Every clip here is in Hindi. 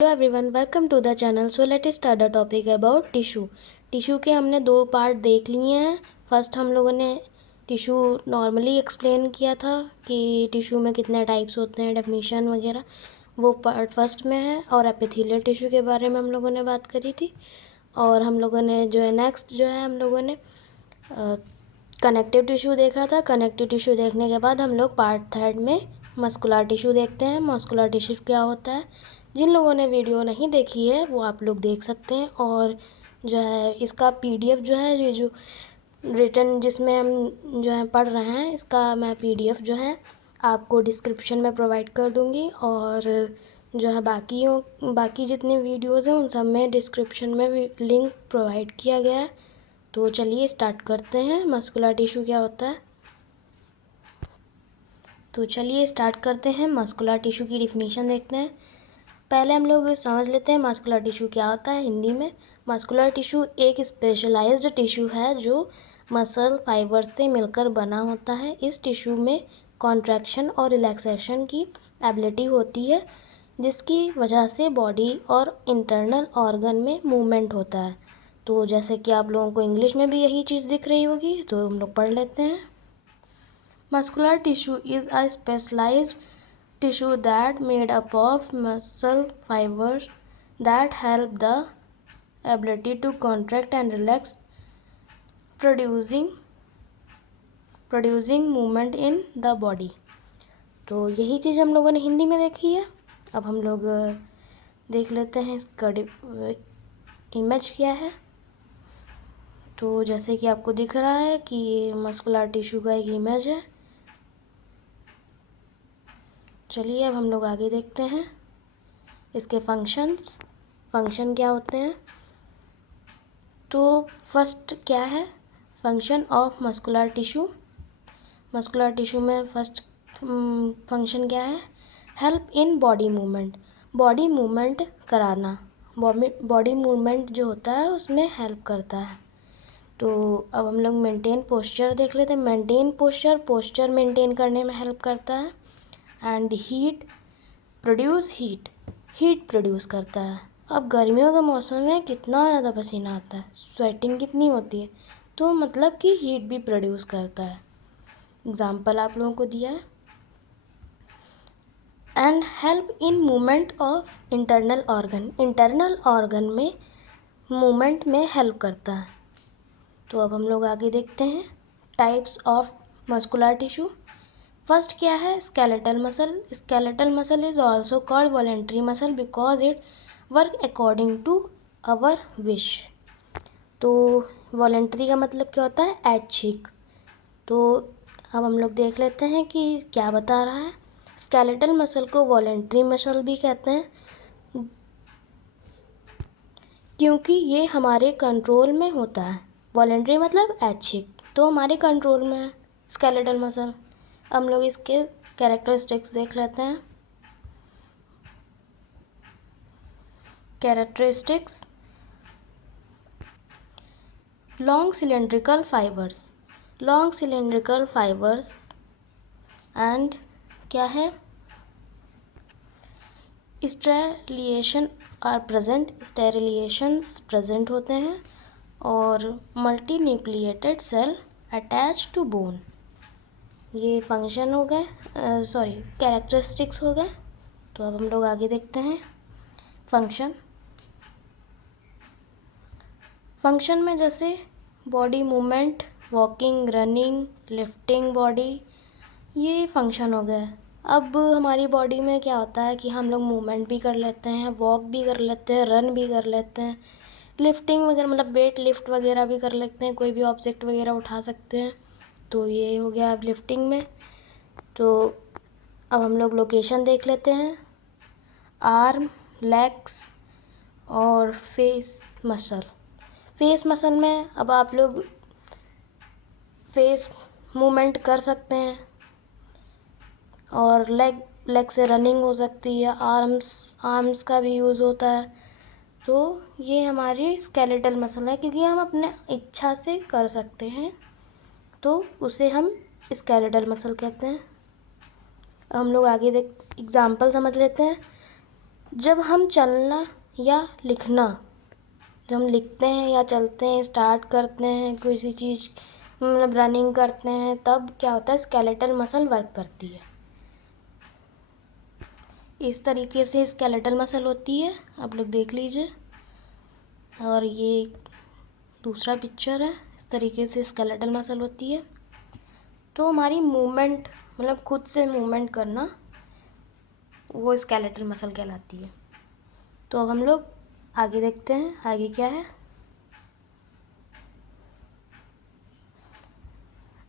Hello everyone, welcome to the channel. So let start the topic about tissue के हमने दो पार्ट देख लिए हैं। फर्स्ट हम लोगों ने टिशू नॉर्मली एक्सप्लेन किया था कि टिशू में कितने टाइप्स होते हैं, डेफिनेशन वगैरह, वो पार्ट फर्स्ट में है। और एपिथेलियल टिशू के बारे में हम लोगों ने बात करी थी। और हम लोगों ने जो है नेक्स्ट जो है हम लोगों ने कनेक्टिव टिशू देखा था। कनेक्टिव टिशू देखने के बाद हम लोग पार्ट थर्ड में मस्कुलर टिशू देखते हैं। मस्कुलर टिशू क्या होता है, जिन लोगों ने वीडियो नहीं देखी है वो आप लोग देख सकते हैं। और जो है इसका पीडीएफ जो है, ये जो रिटन जिसमें हम जो है पढ़ रहे हैं, इसका मैं पीडीएफ जो है आपको डिस्क्रिप्शन में प्रोवाइड कर दूंगी। और जो है बाकी जितने वीडियोज़ हैं उन सब में डिस्क्रिप्शन में भी लिंक प्रोवाइड किया गया है। तो चलिए स्टार्ट करते हैं, मस्कुलर टिशू क्या होता है। तो चलिए स्टार्ट करते हैं, मस्कुलर टिशू की डिफिनीशन देखते हैं। पहले हम लोग समझ लेते हैं मस्कुलर टिशू क्या होता है हिंदी में। मस्कुलर टिशू एक स्पेशलाइज्ड टिशू है जो मसल फाइबर से मिलकर बना होता है। इस टिशू में कॉन्ट्रैक्शन और रिलैक्सेशन की एबिलिटी होती है, जिसकी वजह से बॉडी और इंटरनल ऑर्गन में मूवमेंट होता है। तो जैसे कि आप लोगों को इंग्लिश में भी यही चीज़ दिख रही होगी, तो हम लोग पढ़ लेते हैं। Muscular tissue is a specialised tissue that made up of muscle fibers that help the ability to contract and relax, producing movement in the body। तो यही चीज़ हम लोगों ने हिंदी में देखी है। अब हम लोग देख लेते हैं इसका इमेज क्या है। तो जैसे कि आपको दिख रहा है कि ये मस्कुलर टिशू का एक इमेज है। चलिए अब हम लोग आगे देखते हैं इसके फंक्शन क्या होते हैं। तो फर्स्ट क्या है function of muscular tissue. Muscular tissue में फर्स्ट फंक्शन क्या है, help in body movement. Body movement कराना, बॉडी मूवमेंट जो होता है उसमें हेल्प करता है। तो अब हम लोग मेंटेन पोस्चर देख लेते हैं। मेंटेन पोस्चर मेंटेन करने में हेल्प करता है। एंड हीट प्रोड्यूस करता है। अब गर्मियों के मौसम में कितना ज़्यादा पसीना आता है, स्वेटिंग कितनी होती है, तो मतलब कि हीट भी प्रोड्यूस करता है। एग्जाम्पल आप लोगों को दिया है। And help in movement of internal organ में मूवमेंट में हेल्प करता है। तो अब हम लोग आगे देखते हैं types of muscular tissue. First क्या है, skeletal muscle is also called voluntary muscle because it work according to our wish. तो वॉलेंट्री का मतलब क्या होता है, ऐच्छिक। तो अब हम लोग देख लेते हैं कि क्या बता रहा है। स्केलेटल मसल को वॉलेंट्री मसल भी कहते हैं क्योंकि ये हमारे कंट्रोल में होता है। वॉलेंट्री मतलब ऐच्छिक, तो हमारे कंट्रोल में है स्केलेटल मसल। हम लोग इसके कैरेक्टरिस्टिक्स देख लेते हैं। Characteristics, long cylindrical fibres and क्या है, स्टेरिलिएशंस प्रेजेंट होते हैं। और multi nucleated cell attach to bone. ये फंक्शन हो गए, कैरेक्टरिस्टिक्स हो गए। तो अब हम लोग आगे देखते हैं फंक्शन में जैसे body movement, walking, running, lifting body, ये फंक्शन हो गए। अब हमारी बॉडी में क्या होता है कि हम लोग मूवमेंट भी कर लेते हैं, वॉक भी कर लेते हैं, रन भी कर लेते हैं, लिफ्टिंग वगैरह मतलब वेट लिफ्ट वगैरह भी कर लेते हैं, कोई भी ऑब्जेक्ट वगैरह उठा सकते हैं। तो ये हो गया अब लिफ्टिंग में। तो अब हम लोग लोकेशन देख लेते हैं। आर्म, लेग्स और फेस मसल में अब आप लोग फेस मूवमेंट कर सकते हैं और लेग से रनिंग हो सकती है, आर्म्स का भी यूज़ होता है। तो ये हमारी स्केलेटल मसल है क्योंकि हम अपने इच्छा से कर सकते हैं, तो उसे हम स्केलेटल मसल कहते हैं। हम लोग आगे एग्जाम्पल समझ लेते हैं। जब हम चलना या लिखना, जब हम लिखते हैं या चलते हैं, स्टार्ट करते हैं किसी चीज़, मतलब रनिंग करते हैं, तब क्या होता है, स्केलेटल मसल वर्क करती है। इस तरीके से स्केलेटल मसल होती है, आप लोग देख लीजिए। और ये दूसरा पिक्चर है, इस तरीके से स्केलेटल मसल होती है। तो हमारी मूवमेंट, मतलब खुद से मूवमेंट करना, वो स्केलेटल मसल कहलाती है। तो अब हम लोग आगे देखते हैं, आगे क्या है।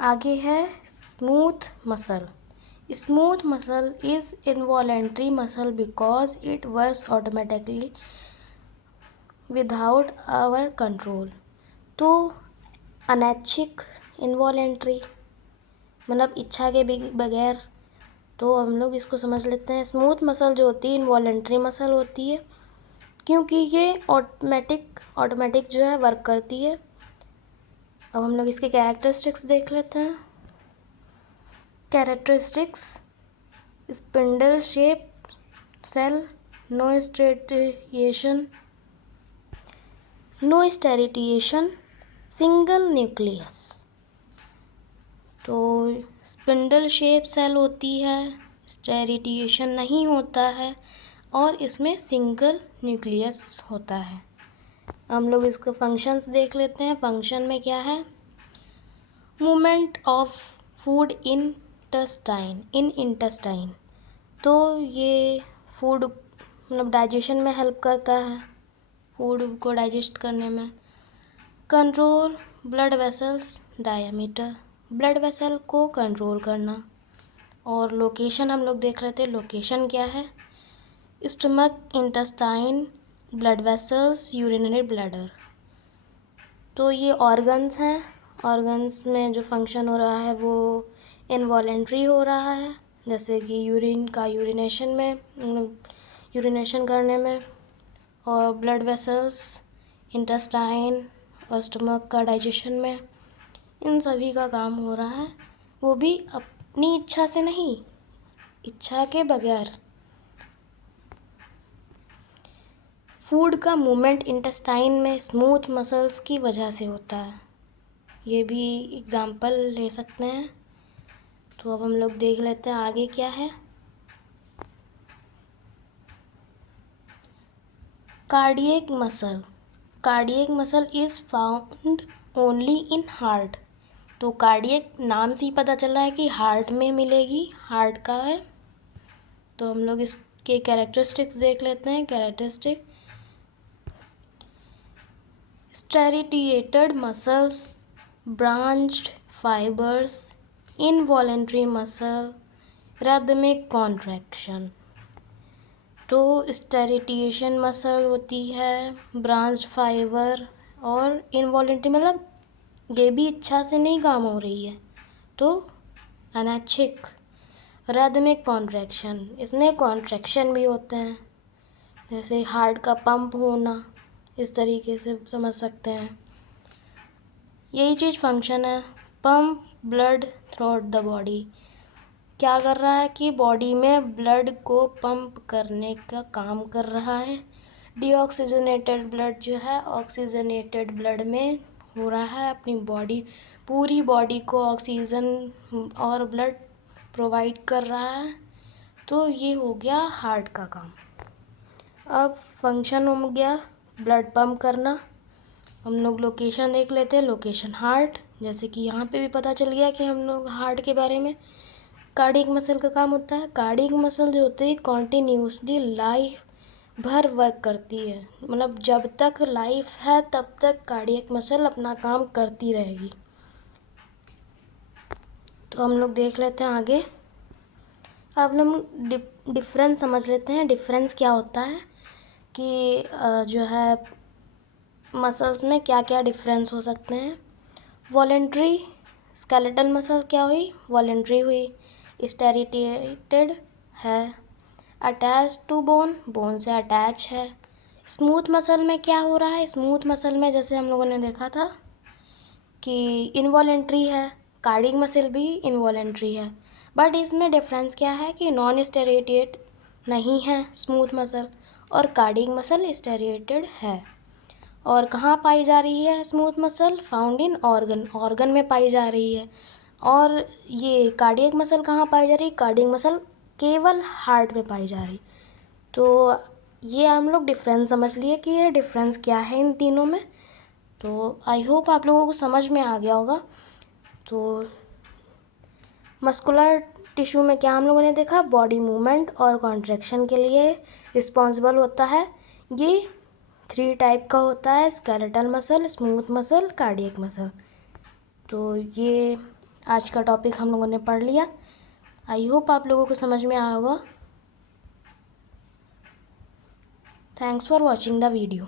आगे है smooth muscle. Smooth muscle is involuntary muscle because it works automatically without our control. तो अनैच्छिक, इनवॉलेंट्री मतलब इच्छा के बगैर। तो हम लोग इसको समझ लेते हैं। स्मूथ मसल जो होती है इनवॉलेंट्री मसल होती है, क्योंकि ये ऑटोमेटिक जो है वर्क करती है। अब हम लोग इसके कैरेक्टरिस्टिक्स देख लेते हैं। Characteristics: spindle shape cell, no striation, single nucleus. तो स्पिंडल शेप सेल होती है, स्टेरिटिएशन नहीं होता है, और इसमें सिंगल न्यूक्लियस होता है। हम लोग इसको फंक्शंस देख लेते हैं। फंक्शन में क्या है, movement of food in intestine. तो ये फूड मतलब डाइजेशन में हेल्प करता है, फूड को डाइजेस्ट करने में। Control blood vessels diameter, blood vessel को कंट्रोल करना। और लोकेशन हम लोग देख रहे थे, लोकेशन क्या है, stomach, intestine, blood vessels, urinary bladder. तो ये ऑर्गन्स हैं। ऑर्गन्स में जो फंक्शन हो रहा है वो इनवॉलेंट्री हो रहा है, जैसे कि यूरिन का यूरिनेशन में, यूरिनेशन करने में, और ब्लड वेसल्स, इंटेस्टाइन और स्टमक का डाइजेशन में। इन सभी का काम हो रहा है, वो भी अपनी इच्छा से नहीं, इच्छा के बगैर। फूड का मूवमेंट इंटेस्टाइन में स्मूथ मसल्स की वजह से होता है, ये भी एग्जाम्पल ले सकते हैं। तो अब हम लोग देख लेते हैं आगे क्या है। Cardiac muscle. Cardiac muscle is found only in heart. तो कार्डियक नाम से ही पता चल रहा है कि हार्ट में मिलेगी, हार्ट का है। तो हम लोग इसके कैरेक्टरिस्टिक्स देख लेते हैं। Characteristic: striated muscles, branched fibres, involuntary muscle, rhythmic contraction. तो स्टेरिटिएशन मसल होती है, ब्रांच्ड फाइबर और इनवॉलेंट्री, मतलब ये भी इच्छा से नहीं काम हो रही है, तो अनैच्छिक। रैदमिक कॉन्ट्रैक्शन, इसमें कॉन्ट्रैक्शन भी होते हैं, जैसे हार्ट का पंप होना, इस तरीके से समझ सकते हैं। यही चीज़ फंक्शन है। Pump blood through the body, क्या कर रहा है कि बॉडी में ब्लड को पंप करने का काम कर रहा है। डीऑक्सीजनेटेड ब्लड जो है ऑक्सीजनेटेड ब्लड में हो रहा है, अपनी बॉडी, पूरी बॉडी को ऑक्सीजन और ब्लड प्रोवाइड कर रहा है। तो ये हो गया हार्ट का काम। अब फंक्शन हो गया ब्लड पंप करना। हम लोग लोकेशन देख लेते हैं। लोकेशन हार्ट, जैसे कि यहाँ पे भी पता चल गया कि हम लोग हार्ट के बारे में। कार्डियक मसल का काम होता है, कार्डियक मसल जो होती है कॉन्टिन्यूसली लाइफ भर वर्क करती है, मतलब जब तक लाइफ है तब तक कार्डियक मसल अपना काम करती रहेगी। तो हम लोग देख लेते हैं आगे। अब हम डिफरेंस समझ लेते हैं। डिफरेंस क्या होता है कि जो है मसल्स में क्या क्या डिफरेंस हो सकते हैं। वॉलेंट्री स्केलेटल मसल क्या हुई, वॉलेंट्री हुई। स्टेरिटिएटेड है, अटैच टू बोन, बोन से अटैच है। स्मूथ मसल में क्या हो रहा है, स्मूथ मसल में जैसे हम लोगों ने देखा था कि इनवॉलेंट्री है, कार्डियक मसल भी इनवॉलेंट्री है, बट इसमें डिफरेंस क्या है कि नॉन स्टेरिटिएट नहीं है स्मूथ मसल, और कार्डियक मसल स्टेरिएटेड है। और कहाँ पाई जा रही है smooth muscle? Found in organ में पाई जा रही है। और ये कार्डियक मसल कहाँ पाई जा रही है? कार्डियक मसल केवल हार्ट में पाई जा रही। तो ये हम लोग डिफरेंस समझ लिए कि ये डिफरेंस क्या है इन तीनों में। तो आई होप आप लोगों को समझ में आ गया होगा। तो मस्कुलर टिश्यू में क्या हम लोगों ने देखा? बॉडी मूवमेंट और कॉन्ट्रैक्शन के लिए रिस्पॉन्सिबल होता है। ये 3 टाइप का होता है, skeletal muscle, smooth muscle, cardiac muscle. तो ये आज का टॉपिक हम लोगों ने पढ़ लिया। आई होप आप लोगों को समझ में आया होगा। Thanks for watching the video.